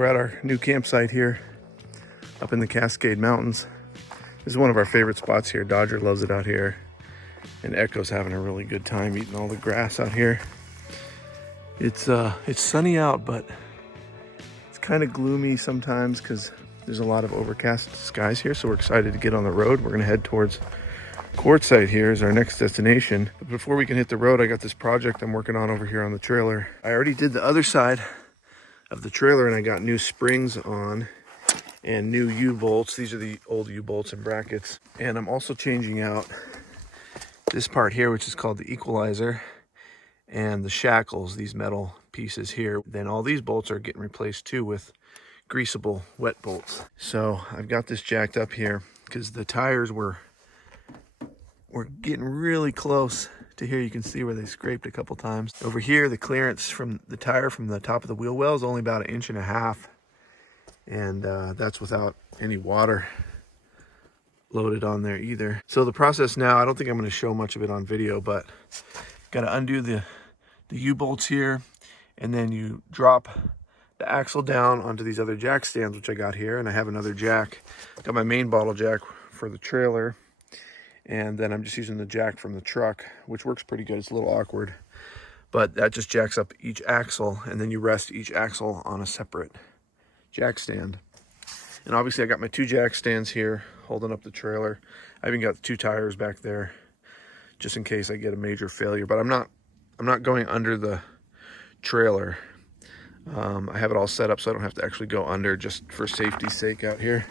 we're at our new campsite here up in the Cascade Mountains. This is one of our favorite spots here. Dodger loves it out here. And Echo's having a really good time eating all the grass out here. It's sunny out, but it's kind of gloomy sometimes because there's a lot of overcast skies here. So we're excited to get on the road. We're gonna head towards Quartzsite here is our next destination. But before we can hit the road, I got this project I'm working on over here on the trailer. I already did the other side of the trailer and I got new springs on and new U-bolts. These are the old U-bolts and brackets. And I'm also changing out this part here, which is called the equalizer, and the shackles, these metal pieces here. Then all these bolts are getting replaced too with greasable wet bolts. So I've got this jacked up here because the tires were getting really close to here. You can see where they scraped a couple times. Over here, the clearance from the tire from the top of the wheel well is only about 1.5 inches. And that's without any water loaded on there either. So the process now, I don't think I'm going to show much of it on video, but got to undo the U-bolts here. And then you drop the axle down onto these other jack stands, which I got here. And I have another jack. Got my main bottle jack for the trailer. And then I'm just using the jack from the truck, which works pretty good. It's a little awkward, but that just jacks up each axle, and then you rest each axle on a separate jack stand. And obviously I got my 2 jack stands here holding up the trailer. I even got the 2 tires back there just in case I get a major failure, but I'm not going under the trailer. I have it all set up so I don't have to actually go under, just for safety's sake out here.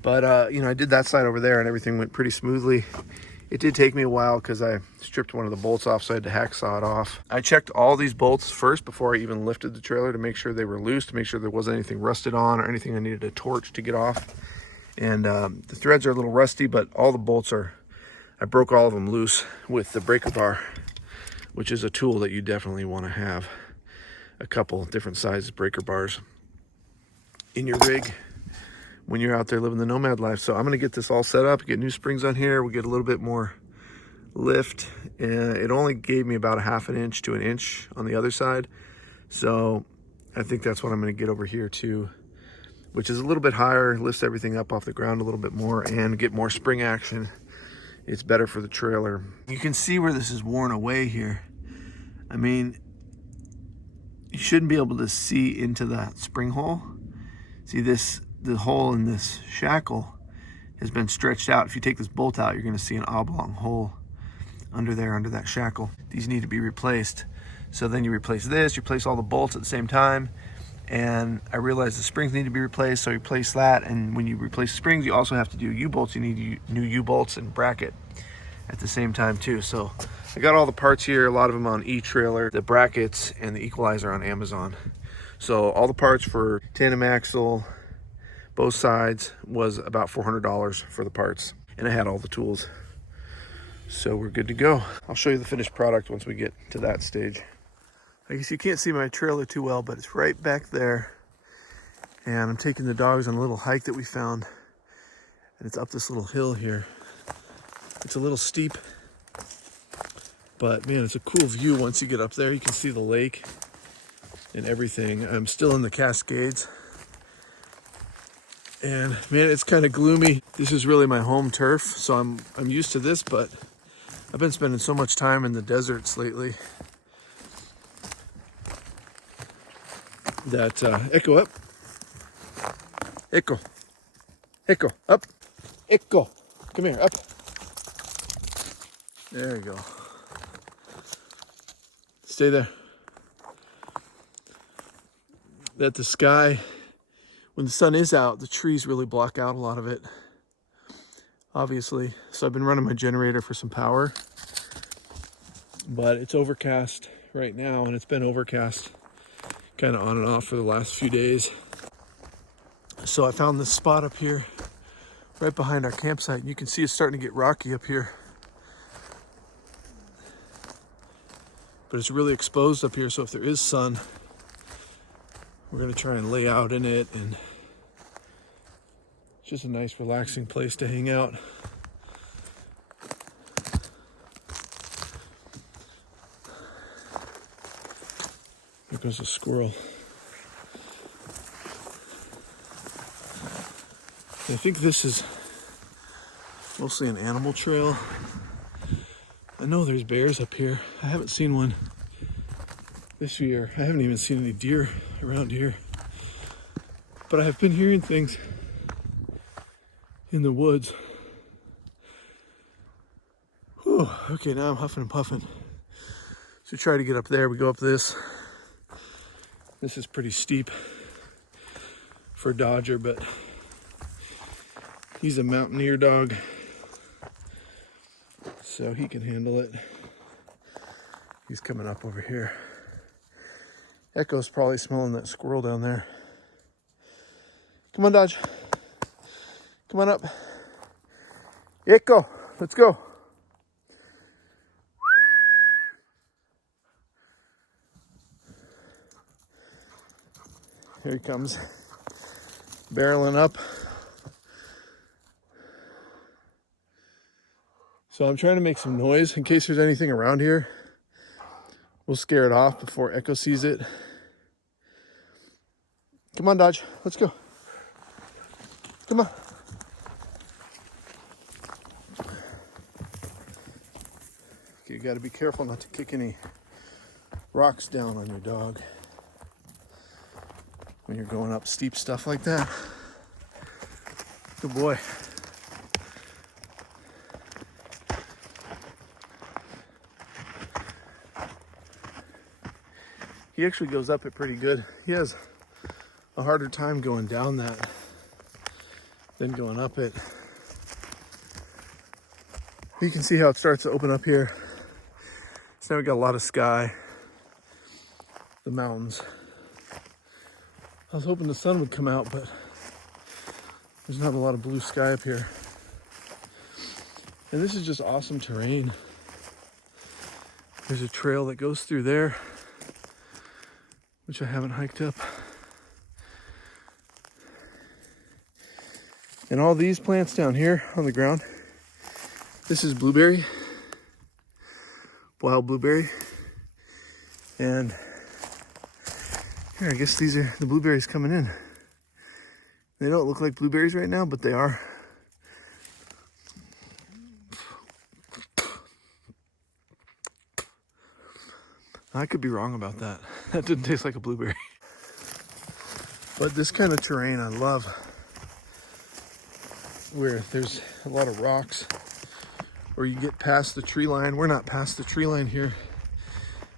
But, you know, I did that side over there and everything went pretty smoothly. It did take me a while because I stripped one of the bolts off, so I had to hacksaw it off. I checked all these bolts first before I even lifted the trailer to make sure they were loose, to make sure there wasn't anything rusted on or anything I needed a torch to get off. And the threads are a little rusty, but all the bolts I broke all of them loose with the breaker bar, which is a tool that you definitely want to have. A couple different sizes breaker bars in your rig when you're out there living the nomad life. So I'm gonna get this all set up, get new springs on here. We'll get a little bit more lift. And it only gave me about 1/2 inch to 1 inch on the other side. So I think that's what I'm gonna get over here too, which is a little bit higher, lifts everything up off the ground a little bit more and get more spring action. It's better for the trailer. You can see where this is worn away here. I mean, you shouldn't be able to see into that spring hole. See this, the hole in this shackle has been stretched out. If you take this bolt out, you're going to see an oblong hole under there, under that shackle. These need to be replaced. So then you replace this, you replace all the bolts at the same time. And I realized the springs need to be replaced, so you replace that. And when you replace springs, you also have to do U-bolts. You need new U-bolts and bracket at the same time too. So I got all the parts here, a lot of them on eTrailer, the brackets and the equalizer on Amazon. So all the parts for tandem axle, both sides, was about $400 for the parts. And I had all the tools. So we're good to go. I'll show you the finished product once we get to that stage. I guess you can't see my trailer too well, but it's right back there. And I'm taking the dogs on a little hike that we found. And it's up this little hill here. It's a little steep, but man, it's a cool view once you get up there. You can see the lake and everything. I'm still in the Cascades. And man, it's kind of gloomy. This is really my home turf, so I'm used to this, but I've been spending so much time in the deserts lately that Echo up. Echo. Echo up. Echo. Come here, up. There you go. Stay there. That the sky, when the sun is out, the trees really block out a lot of it, obviously. So I've been running my generator for some power, but it's overcast right now, and it's been overcast kind of on and off for the last few days. So I found this spot up here right behind our campsite, and you can see it's starting to get rocky up here. But it's really exposed up here, so if there is sun, we're gonna try and lay out in it, and it's just a nice relaxing place to hang out. There goes a squirrel. I think this is mostly an animal trail. I know there's bears up here. I haven't seen one this year. I haven't even seen any deer around here. But I have been hearing things in the woods. Whew. Okay, now I'm huffing and puffing. So try to get up there. We go up this. This is pretty steep for Dodger, but he's a mountaineer dog, so he can handle it. He's coming up over here. Echo's probably smelling that squirrel down there. Come on, Dodge. Come on up. Echo, let's go. Here he comes, barreling up. So I'm trying to make some noise in case there's anything around here. We'll scare it off before Echo sees it. Come on, Dodge, let's go. Come on. You gotta be careful not to kick any rocks down on your dog when you're going up steep stuff like that. Good boy. He actually goes up it pretty good. He has a harder time going down that than going up it. You can see how it starts to open up here. So now we got a lot of sky, the mountains. I was hoping the sun would come out, but there's not a lot of blue sky up here. And this is just awesome terrain. There's a trail that goes through there, which I haven't hiked up. And all these plants down here on the ground, this is blueberry, wild blueberry. And here, I guess these are the blueberries coming in. They don't look like blueberries right now, but they are. I could be wrong about that. That didn't taste like a blueberry. But this kind of terrain I love, where there's a lot of rocks, or you get past the tree line. We're not past the tree line here,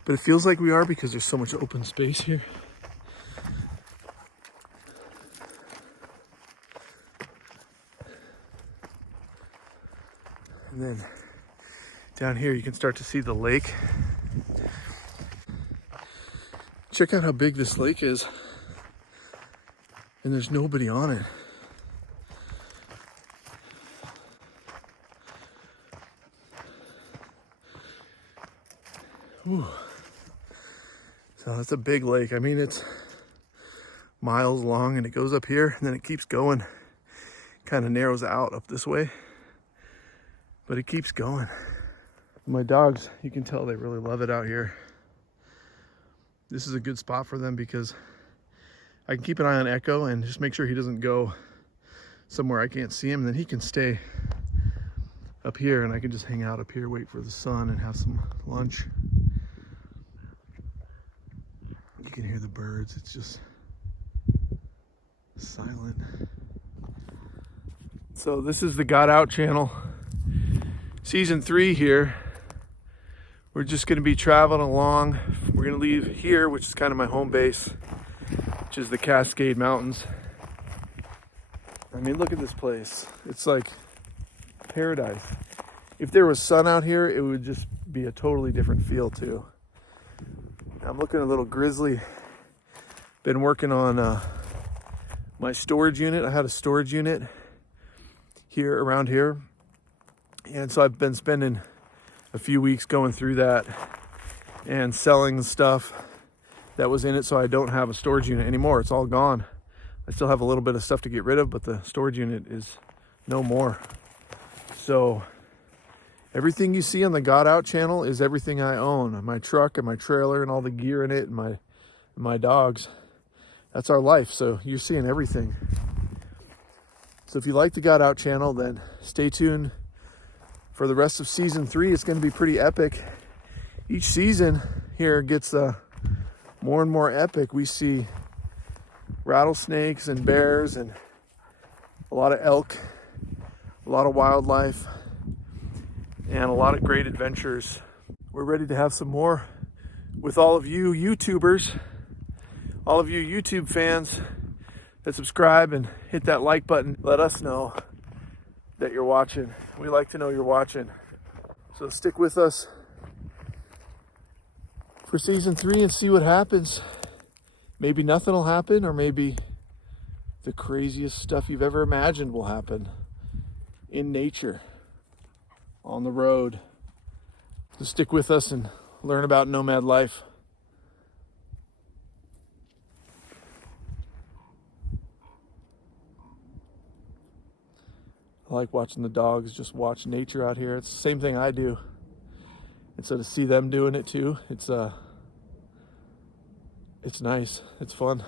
but it feels like we are because there's so much open space here. And then down here you can start to see the lake. Check out how big this lake is. And there's nobody on it. Whew. So that's a big lake. I mean, it's miles long and it goes up here and then it keeps going. Kind of narrows out up this way, but it keeps going. My dogs, you can tell they really love it out here. This is a good spot for them because I can keep an eye on Echo and just make sure he doesn't go somewhere I can't see him. And then he can stay up here and I can just hang out up here, wait for the sun and have some lunch. You can hear the birds. It's just silent. So this is the Got Out channel. Season 3 here. We're just gonna be traveling along. We're gonna leave here, which is kind of my home base, which is the Cascade Mountains. I mean, look at this place. It's like paradise. If there was sun out here, it would just be a totally different feel too. I'm looking at a little grizzly. Been working on my storage unit. I had a storage unit here around here. And so I've been spending a few weeks going through that and selling the stuff that was in it, so I don't have a storage unit anymore. It's all gone. I still have a little bit of stuff to get rid of, but the storage unit is no more. So everything you see on the Got Out channel is everything I own. My truck and my trailer and all the gear in it and my dogs. That's our life, so you're seeing everything. So if you like the Got Out channel, then stay tuned for the rest of season 3. It's going to be pretty epic. Each season here gets more and more epic. We see rattlesnakes and bears and a lot of elk, a lot of wildlife, and a lot of great adventures. We're ready to have some more with all of you YouTubers, all of you YouTube fans that subscribe and hit that like button. Let us know that you're watching. We like to know you're watching. So stick with us for season 3 and see what happens. Maybe nothing will happen, or maybe the craziest stuff you've ever imagined will happen in nature, on the road. So stick with us and learn about nomad life. I like watching the dogs just watch nature out here. It's the same thing I do. And so to see them doing it too, it's nice. It's fun.